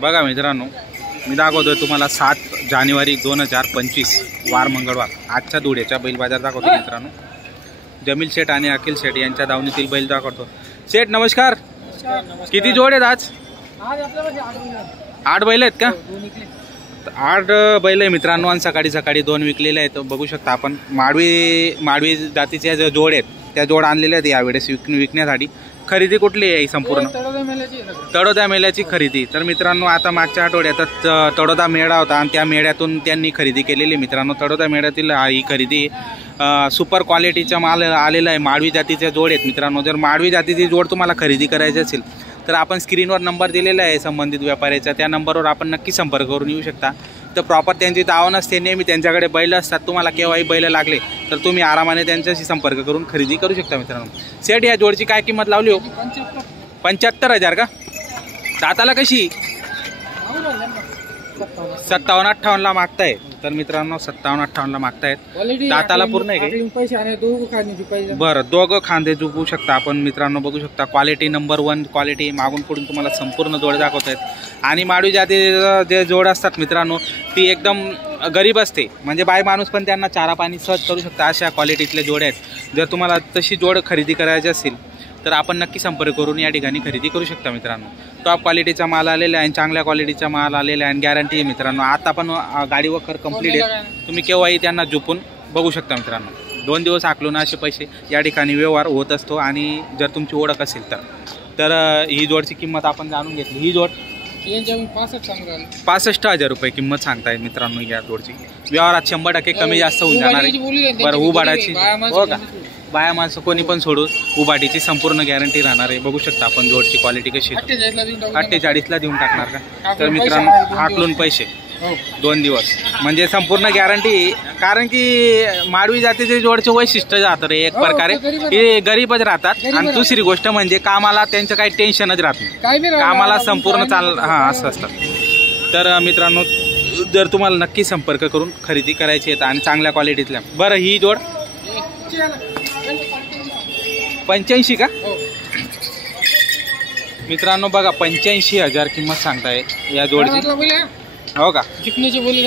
बघा मित्रांनो, मी दाखवतोय तुम्हाला 7 जानेवारी 2025 वार मंगळवार आजच्या धुळ्याच्या बैल बाजार दाखवतो मित्रांनो। जमील शेठ आणि अखिल शेठ यांच्या दावणीतील बैल दाखवतो। शेठ नमस्कार, किती जोड आहेत आज? 8 बैल आहेत का? 8 बैल आहे मित्रांनो, आणि सकाळी 2 विकलेले आहेत। बघू शकता आपण माडवी जातीच्या ज्या जोड आहेत त्या जोड आणलेल्या आहेत यावेळेस विकण्यासाठी। खरेदी कुठली आहे? संपूर्ण तळोदा मेळ्याची खरेदी। तर मित्रांनो, आता मागच्या आठवड्यातच तळोदा मेळा होता आणि त्या मेळ्यातून त्यांनी खरेदी केलेली मित्रांनो। तळोदा मेळ्यातील ही खरेदी सुपर क्वालिटीचा माल आलेला आहे। माडवी जातीच्या जोड आहेत मित्रांनो। जर माडवी जातीची जोड तुम्हाला खरेदी करायची असेल तर आपण स्क्रीनवर नंबर दिलेला आहे संबंधित व्यापाऱ्याचा, त्या नंबरवर आपण नक्की संपर्क करून येऊ शकता। तर प्रॉपर त्यांची दावा नसते, नेहमी त्यांच्याकडे बैल असतात। तुम्हाला केव्हाही बैल लागले तर तुम्ही आरामाने त्यांच्याशी संपर्क करून खरेदी करू शकता मित्रांनो। सेट या जोडची काय किंमत लावली हो? 75,000 का? दाताला कशी? 57-58 ला मागताय। तर मित्रांनो 57-58 मागतायत। दाताला पूर्ण आहे का? बरं, दोघं खांदे झुपू शकता आपण मित्रांनो। बघू शकता क्वालिटी नंबर 1 क्वालिटी। मागून पुढून तुम्हाला संपूर्ण जोड दाखवत आहेत। आणि माडवी जाती जे जोड असतात मित्रांनो ती एकदम गरीब असते, म्हणजे बाय माणूस पण त्यांना चारा पाणी सहज करू शकता, अशा क्वालिटीतले जोड आहेत। जर तुम्हाला तशी जोड खरेदी करायची असेल तर आपण नक्की संपर्क करून या ठिकाणी खरेदी करू शकता मित्रांनो। टॉप क्वालिटीचा माल आलेला आहे, चांगल्या क्वालिटीचा माल आलेला आहे आणि गॅरंटी आहे मित्रांनो। आता पण गाडी वखर कंप्लीट आहे, तुम्ही केव्हाही त्यांना झोपून बघू शकता मित्रांनो। 2 दिवस आखलून असे पैसे या ठिकाणी व्यवहार होत असतो। आणि जर तुमची ओळख असेल तर ही जोडची किंमत आपण जाणून घेतली। ही जोड 65,000 रुपये किंमत सांगताय मित्रांनो। या जोडची व्यवहारात 100% कमी जास्त होऊन जाणार आहे। बरं, उबाडाची हो का? बाया माणसं कोणी पण सोडून उबाटीची संपूर्ण गॅरंटी राहणार आहे। बघू शकता आपण जोडची क्वालिटी कशी। 48ला देऊन टाकणार का? तर मित्रांनो हाकलून पैसे 2 दिवस म्हणजे संपूर्ण गॅरंटी। कारण की माडवी जातीचे जोडचे वैशिष्ट्य जातं रे एक प्रकारे, हे गरीबच राहतात। आणि दुसरी गोष्ट म्हणजे कामाला त्यांचं काही टेन्शनच राहत नाही, कामाला संपूर्ण असं असतं। तर मित्रांनो जर तुम्हाला नक्की संपर्क करून खरेदी करायची आहे आणि चांगल्या क्वालिटीतल्या। बरं, ही जोड 85 का? मित्रांनो बघा 85,000 किंमत सांगताय या जोडची, हो का? जुपणीची बोली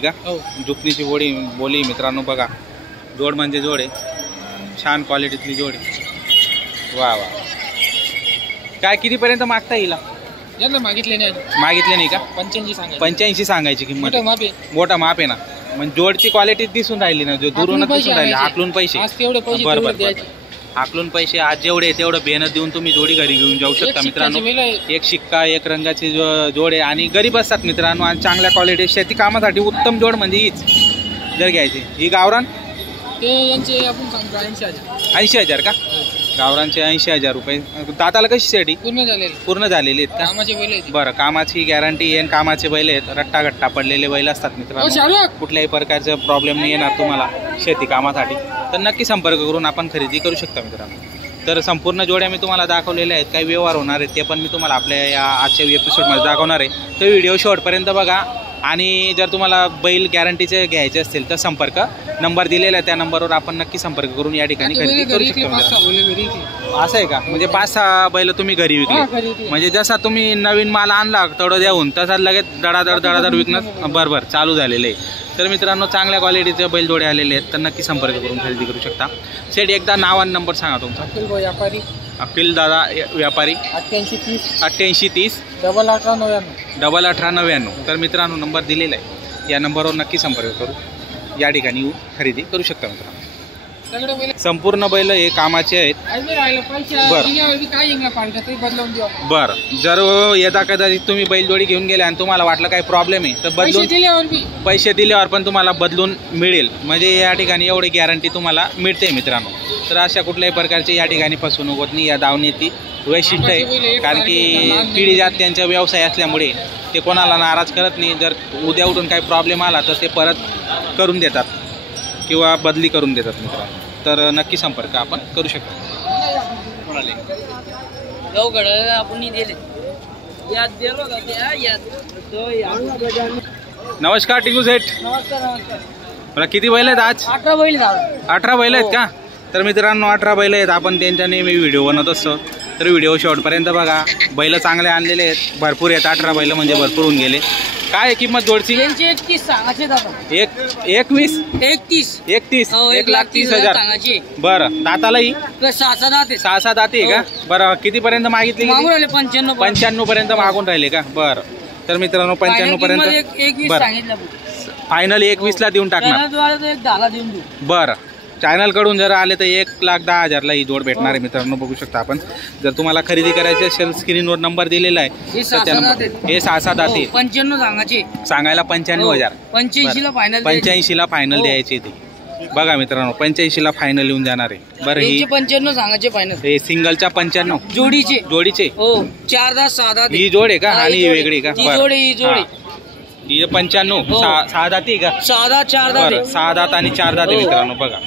का? जुपणीची बोली मित्रांनो। बघा जोड म्हणजे जोड आहे, छान क्वालिटीतली जोड आहे। वा वा, काय कितीपर्यंत मागता येईल? मागितले नाही का? 85 सांगायची किंमत। मोठा माप आहे ना, म्हणजे जोडची क्वालिटी दिसून राहिली ना, जो दुरूनच दिसून राहिली। हाकलून पैसे बरोबर, हाकलून पैसे आज जेवढे तेवढं बेहनत देऊन तुम्ही जोडी घरी घेऊन जाऊ शकता मित्रांनो। एक शिक्का एक रंगाची जोड आहे आणि गरीब असतात मित्रांनो। आणि चांगल्या क्वालिटी शेती कामासाठी उत्तम जोड म्हणजे हीच जर घ्यायची। ही गावरान 80,000 का? गावरांचे 80,000 रुपये। दाताला कशी शेडी? पूर्ण झालेली आहेत का? बरं, कामाची गॅरंटी आहे, कामाचे बैल आहेत, रट्टा पडलेले बैल असतात मित्रांनो। कुठल्याही प्रकारचा प्रॉब्लेम नाही येणार तुम्हाला शेती कामासाठी। तर नक्की संपर्क करून आपण खरेदी करू शकता मित्रांनो। तर संपूर्ण जोड्या मी तुम्हाला दाखवलेल्या आहेत, काही व्यवहार होणार आहेत ते पण मी तुम्हाला आपल्या या आजच्या एपिसोडमध्ये दाखवणार आहे। तर व्हिडिओ शेवटपर्यंत बघा। आणि जर तुम्हाला बैल गॅरंटीचे घ्यायचे असतील तर संपर्क नंबर दिलेला आहे, त्या नंबरवर आपण नक्की संपर्क करून या ठिकाणी खरेदी करू शकता। असं आहे का? म्हणजे 5-6 बैल तुम्ही घरी विकले, म्हणजे जसा तुम्ही नवीन माल आणला तडो देऊन तसा लगेच दडादड विकणं बरोबर चालू झालेलं आहे। तर मित्रांनो चांगल्या क्वालिटीचे बैल जोडे आलेले आहेत, तर नक्की संपर्क करून खरेदी करू शकता। सेट एकदा नाव आणि नंबर सांगा तुमचा। अखिल दादा व्यापारी 8830 1899। तर मित्रांनो नंबर दिलेला आहे, या नंबरवर नक्की संपर्क करू या ठिकाणी येऊन खरेदी करू शकता मित्रांनो। संपूर्ण बैल हे कामाचे आहेत। बरं, जर यदा कदाचित तुम्ही बैलजोडी घेऊन गेले आणि तुम्हाला वाटलं काही प्रॉब्लेम आहे तर बदलून पैसे दिल्यावर पण तुम्हाला बदलून मिळेल, म्हणजे या ठिकाणी एवढी गॅरंटी तुम्हाला मिळते मित्रांनो। तर अशा कुठल्याही प्रकारची या ठिकाणी फसवणूक होत नाही, या दावणीची वैशिष्ट्य आहे। कारण की पिढी जात त्यांचा व्यवसाय असल्यामुळे ते कोणाला नाराज करत नाही। जर उद्या उठून काही प्रॉब्लेम आला तर ते परत करून देतात किंवा बदली करून देतात मित्रांनो। तर नक्की संपर्क आपण करू शकतो। नमस्कार टिंकू सेठ, किती बैल आहेत आज? 18 बैल आहेत का? तर मित्रांनो 18 बैल आहेत, आपण त्यांच्या नेहमी व्हिडिओ बनवत असतो, तर व्हिडिओ शेवटपर्यंत बघा. बैल चांगले आणलेले आहेत, भरपूर आहेत. 18 बैल म्हणजे भरपूर होऊन गेले. काय किंमत जोडची? 31 सांगायचे दादा. 31 1,30,000 बरं. दातालाही 6 दात आहे. 6 दाती आहे का? बरं. किती पर्यंत मागितली? मागून राहिले 95 पर्यंत मागून राहिले का? बरं. तर मित्रांनो 95 पर्यंत. 21 सांगितलं. फायनल 21 ला देऊन टाकणार. 10 देऊन देऊ. बरं. चॅनल कडून जर आले तर 1,10,000 ही जोड भेटणार आहे मित्रांनो, बघू शकता आपण. जर तुम्हाला खरेदी करायची असेल स्क्रीनवर नंबर दिलेला आहे. हे 6 दाती 95 सांगायचे. सांगायला 95,000. 85 ला फायनल. 85 ला फायनल द्यायची ती. बघा मित्रांनो 85 ला फायनल येऊन जाणार आहे. बरं. ही 95 सांगायचे फायनल. हे सिंगलच्या 95 जोडीचे. हो 4 दात 6 दात. ही जोड आहे का? आणि ही वेगळी का? ही जोड ही 95 6 दाती का? 6 दात 4 दात. 6 दात आणि 4 दात मित्रांनो. बघा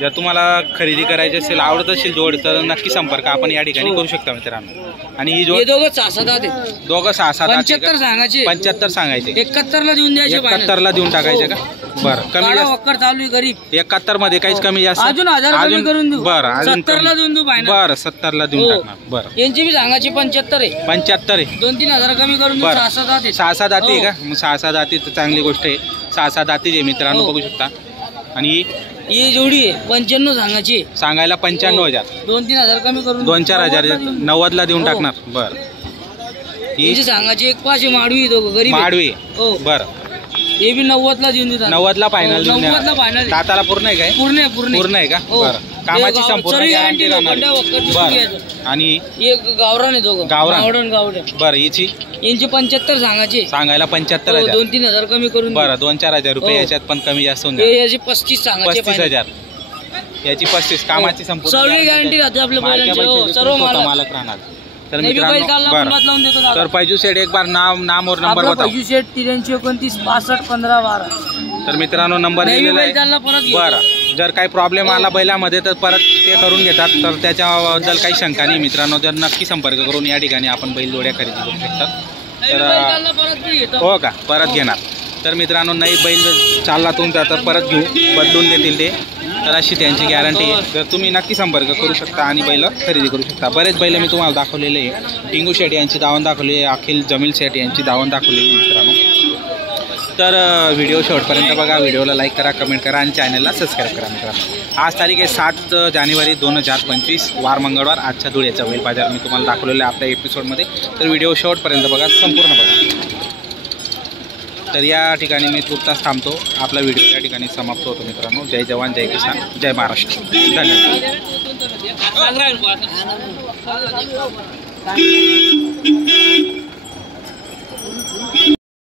जर तुम्हाला खरेदी करायची असेल, आवडत असेल जोड, तर नक्की संपर्क आपण या ठिकाणी करू शकता मित्रांनो. आणि ही जोड दोघं 6 दात आहेत. दोघं 6 दात. 75 सांगायचे. 75 सांगायचे. 71 ला देऊन द्यायचे. 71 ला देऊन टाकायचे का? बरं. कमी वक्कर चालू आहे गरीब. 71 मध्ये काहीच कमी जास्त अजून 1000 कमी करून देऊ. बरं. अजून 70 ला देऊन देऊ फायनल. बरं 70 ला देऊन टाकणार. बरं. यांची बी सांगायची 75 आहे. 75 आहे. 2-3 हजार कमी करून देऊ. 6 दात आहे. 6 दाती आहे का? मग 6 दाती तर चांगली गोष्ट आहे. 6 दाती आहे मित्रांनो, बघू शकता. आणि ही जोडी आहे 95 सांगायची. सांगायला 95,000. 2-3 हजार कमी करून 2-4 हजार 90 ला देऊन टाकणार. बरं. ही सांगायची. एक पाचशे माडवी दोघं गरीब माडवी. हो बरं. हे बी 90 ला देऊन देतात. 90 ला फायनल. 90 ला फायनल. दाताला पूर्ण आहे काय? पूर्ण आहे का? बरं. कामाची संपूर्ण गॅरंटी राहणार. बरं. आणि एक गावरान आहे दोघं. गावरान. बरं. हिची यांची 75 सांगायचे. सांगायला 75,000. 2-3 हजार कमी करून. बरं. 2-4 हजार रुपये याच्यात पण कमी जास्त होऊन याची 35 सांगायचे. 35,000. याची 35. कामाची संपूर्ण सर्व गॅरंटी राहते आपल्या बैलांची. सर्व मालक राहणार. तर मित्रांनो तर पैजू सेट एक बार नाम और नंबर बताओ. पैजू सेट 83 29 65 15 12. तर मित्रांनो नंबर दिलेला आहे. बरं. जर काही प्रॉब्लेम आला बैलामध्ये तर परत ते करून घेतात, तर त्याच्याबद्दल काही शंका नाही मित्रांनो. जर नक्की संपर्क करून या ठिकाणी आपण बैल जोड्या खरेदी करू शकतात. तर हो का? परत घेणार. तर मित्रांनो नाही बैल चालला तुमचा तर परत घेऊ, बदलून देतील ते. तर अशी त्यांची गॅरंटी आहे. तर तुम्ही नक्की संपर्क करू शकता आणि बैल खरेदी करू शकता. बरेच बैल मी तुम्हाला दाखवलेले आहे. टिंगू शेट यांची दावण दाखवली आहे, अखिल जमील शेट यांची दावण दाखवली मित्रांनो. तर व्हिडिओ शेवटपर्यंत बघा. व्हिडिओला लाईक करा, कमेंट करा आणि चॅनलला सबस्क्राईब करा मित्रांनो. आज तारीख आहे 7 जानेवारी 2025 वार मंगळवार. आजच्या धुळ्याचा बैल बाजार मी तुम्हाला दाखवलेला आहे आपल्या एपिसोडमध्ये. तर व्हिडिओ शेवटपर्यंत बघा, संपूर्ण बघा. तर या ठिकाणी मी तुर्तास थांबतो. आपला व्हिडिओ या ठिकाणी समाप्त होतो मित्रांनो. जय जवान, जय किसान, जय महाराष्ट्र. धन्यवाद.